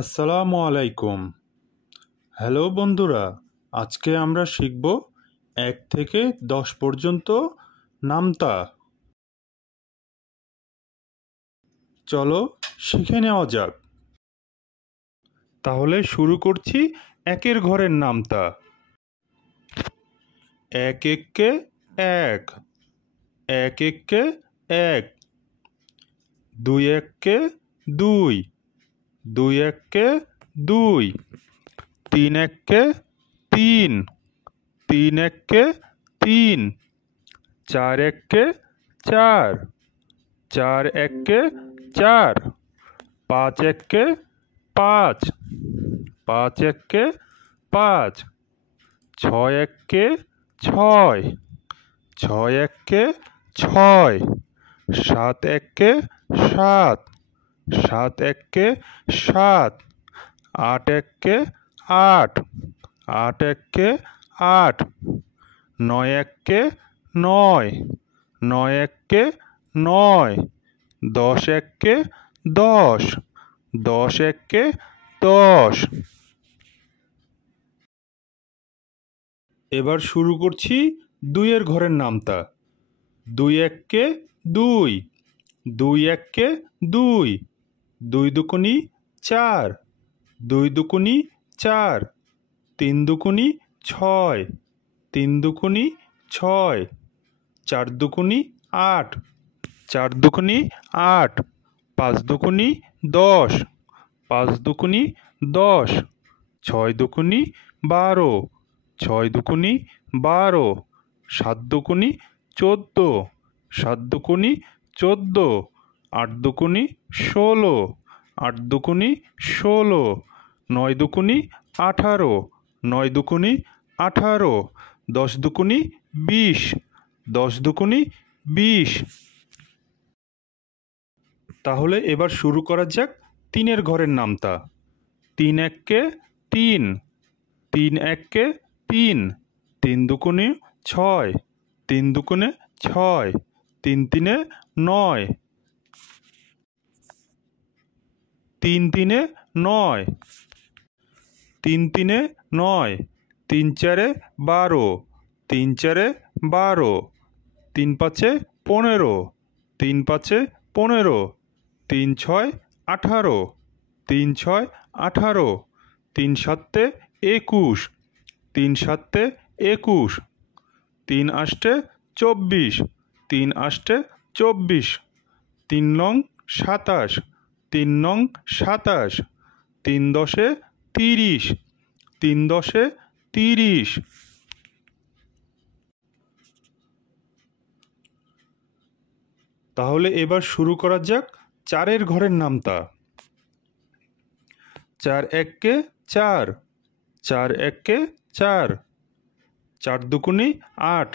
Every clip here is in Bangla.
আসসালামু আলাইকুম। হ্যালো বন্ধুরা, আজকে আমরা শিখব 1 থেকে 10 পর্যন্ত নামতা। চলো শিখে নেওয়া যাক। তাহলে শুরু করছি একের ঘরের নামতা। 1 একে 1, 1 একে 1, 2 একে 2, 2 একে 2, 3 একে 3, 3 একে 3, 4 একে 4, 4 একে 4, 5 একে 5, 5 একে 5, 6 একে 6, 6 একে 6, 7 একে 7, 7 একে 7, 8 একে 8, 8 একে 8, 9 একে 9, 9 একে 9, 10 একে 10, 10 একে 10। এবার শুরু করছি 2 এর ঘরের নামতা। 2 একে 2, 2 একে 2, 2 দুগুনি 4, 2 দুগুনি 4, 3 দুগুনি 6, 3 দুগুনি 6, 4 দুগুনি 8, 4 দুগুনি 8, 5 দুগুনি 10, 5 দুগুনি 10, 6 দুগুনি 12, 6 দুগুনি 12, 7 দুগুনি 14, 7 দুগুনি 14, 8 দুগুনি 16, 8 দুগুনি 16, 9 দুগুনি 18, 9 দুগুনি 18, 10 দুগুনি 20, 10 দুগুনি 20। তাহলে এবার শুরু করা যাক 3 এর ঘরের নামতা। 3 একে 3, 3 একে 3, 3 দুগুনি 6, 3 দুগুনে 6, 3 তিনে 9, 3 তিনে 9, 3 তিনে 9, 3 চারে 12, 3 চারে 12, 3 পাঁচে 15, 3 পাঁচে 15, 3 ছয় 18, 3 ছয় 18, 3 সাতে 21, 3 সাতে 21, 3 আষ্টে 24, 3 আষ্টে 24, 3 নং 27, 3 নং 27, 3 দশে 30, 3 দশে 30। তাহলে এবার শুরু করা যাক 4 এর ঘরের নামতা। 4 একে 4, 4 একে 4, 4 দুগুনি 8,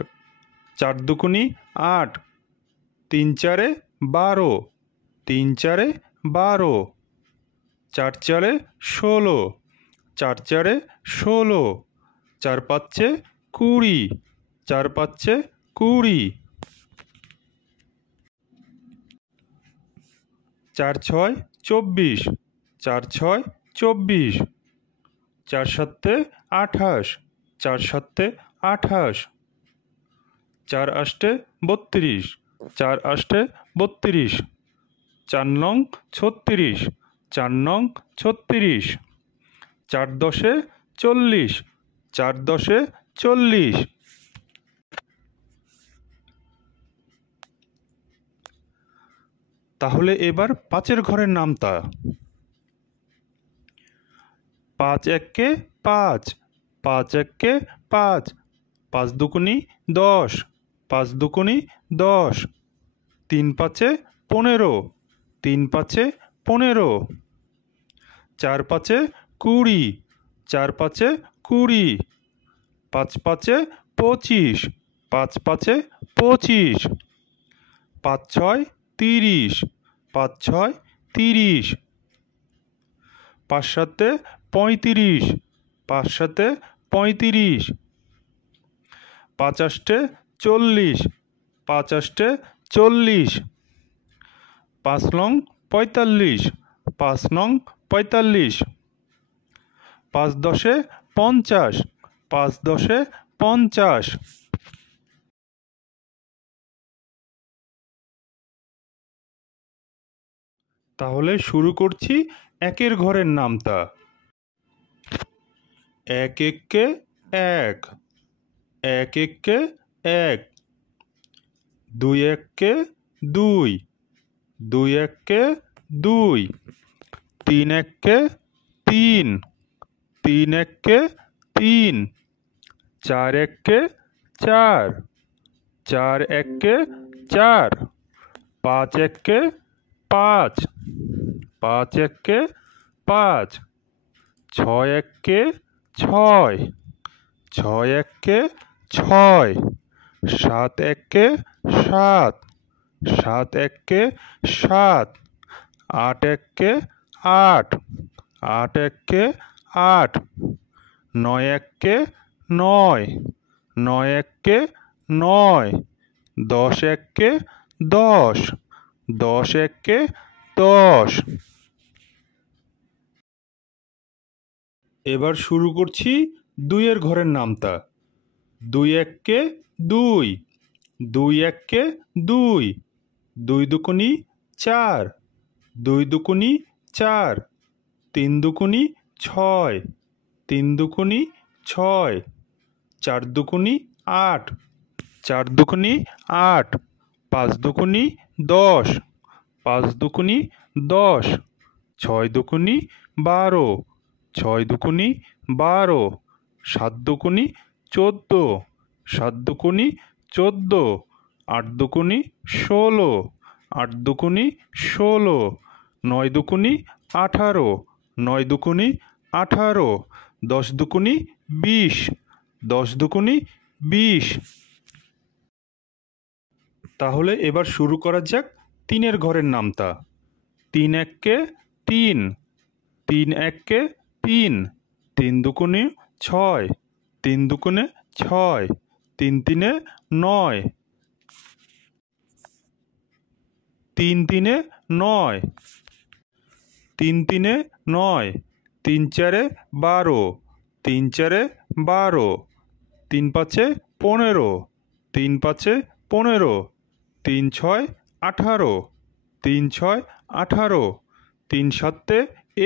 4 দুগুনি 8, 3 চারে 12, 3 চারে 12, 4 চারে 16, 4 চারে 16, 4 পাঁচে 20, 4 পাঁচে 20, 4 ছয় 24, 4 ছয় 24, 4 সাতে 28, 4 সাতে 28, 4 আষ্টে 32, 4 আষ্টে 32, 4 নং 36, 4 নং 36, 4 দশে 40, 4 দশে 40। তাহলে এবার 5 এর ঘরের নামতা। 5 একে 5, 5 একে 5, 5 দুগুনি 10, 5 দুগুনি 10, 3 পাঁচে 15, 3 পাঁচে 15, 4 পাঁচে 20, 4 পাঁচে 20, 5 পাঁচে 25, 5 পাঁচে 25, 5 ছয় 30, 5 ছয় 30, 5 সাতে 35, 5 সাতে 35, 5 আষ্টে 40, 5 আষ্টে 40, 5 নং 45, 5 নং 45, 5 দশে 50, 5 দশে 50। তাহলে শুরু করছি একের ঘরের নামতা। 1 একে 1, 1 একে 1, 2 একে 2, 2 একে 2, 3 একে 3, 3 একে 3, 4 একে 4, 4 একে 4, 5 একে 5, 5 একে 5, 6 একে 6, 6 একে 6, 7 একে 7, 7 একে 7, 8 একে 8, 8 একে 8, 9 একে 9, 9 একে 9, 10 একে 10, 10 একে 10। এবার শুরু করছি 2 এর ঘরের নামতা। 2 একে 2, 2 একে 2, 2 দুগুনি 4, 2 দুগুনি 4, 3 দুগুনি 6, 3 দুগুনি 6, 4 দুগুনি 8, 4 দুগুনি 8, 5 দুগুনি 10, 5 দুগুনি 10, 6 দুগুনি 12, 6 দুগুনি 12, 7 দুগুনি 14, 7 দুগুনি 14, 8 দুগুনি 16, 8 দুগুনি 16, 9 দুগুনি 18, 9 দুগুনি 18, 10 দুগুনি 20, 10 দুগুনি 20। তাহলে এবার শুরু করা যাক 3 এর ঘরের নামতা। 3 একে 3, 3 একে 3, 3 দুগুনি 6, 3 দুগুনে 6, 3 তিনে 9, 3 তিনে 9, 3 তিনে 9, 3 চারে 12, 3 চারে 12, 3 পাঁচে 15, 3 পাঁচে 15, 3 ছয় 18, 3 ছয় 18, 3 সাতে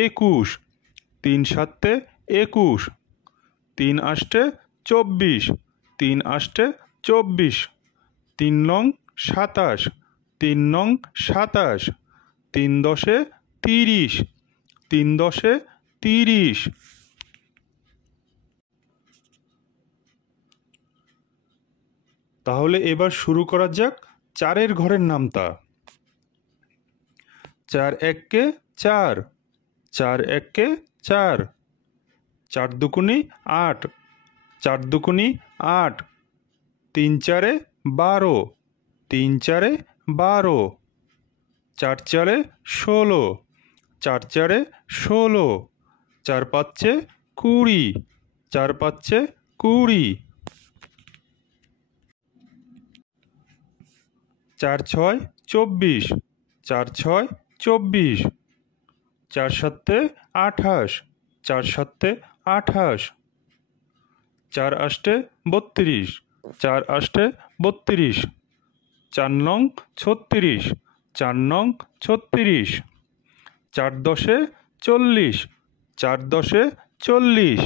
21, 3 সাতে 21, 3 আষ্টে 24, 3 আষ্টে 24, 3 নং 27, 3 নং 27, 3 দশে 30, 3 দশে 30। তাহলে এবার শুরু করা যাক 4 এর ঘরের নামতা। 4 একে 4, 4 একে 4, 4 দুগুনি 8, 4 দুগুনি 8, 3 চারে 12, 3 চারে 12, 4 চারে 16, 4 চারে 16, 4 পাঁচে 20, 4 পাঁচে 20, 4 ছয় 24, 4 ছয় 24, 4 সাতে 28, 4 সাতে 28, 4 আষ্টে 32, 4 আষ্টে 32, 4 নং 36, 4 নং 36, 4 দশে 40, 4 দশে 40।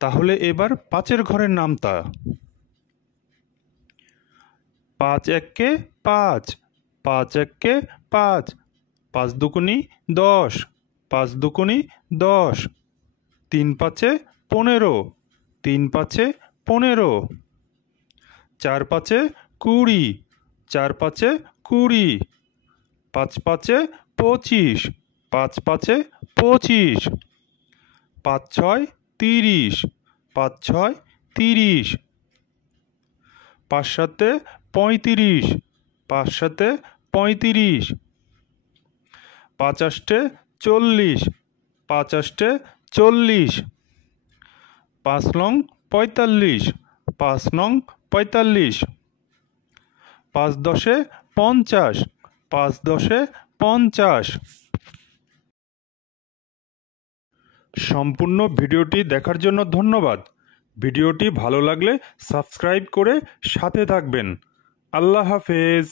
তাহলে এবার 5 এর ঘরের নামতা। 5 একে 5, 5 একে 5, 5 দুগুনি 10, 5 দুগুনি 10, 3 পাঁচে 15, 3 পাঁচে 15, 4 পাঁচে 20, 4 পাঁচে 20, 5 পাঁচে 25, 5 পাঁচে 25, 5 ছয় 30, 5 ছয় 30, 5 সাতে 35, 5 সাতে 35, 5 আষ্টে 40, 5 আষ্টে 40, 5 নং 45, 5 নং 45, পাঁচ দশে 50, পাঁচ দশে 50। সম্পূর্ণ ভিডিওটি দেখার জন্য ধন্যবাদ। ভিডিওটি ভালো লাগলে সাবস্ক্রাইব করে সাথে থাকবেন। আল্লাহ হাফেজ।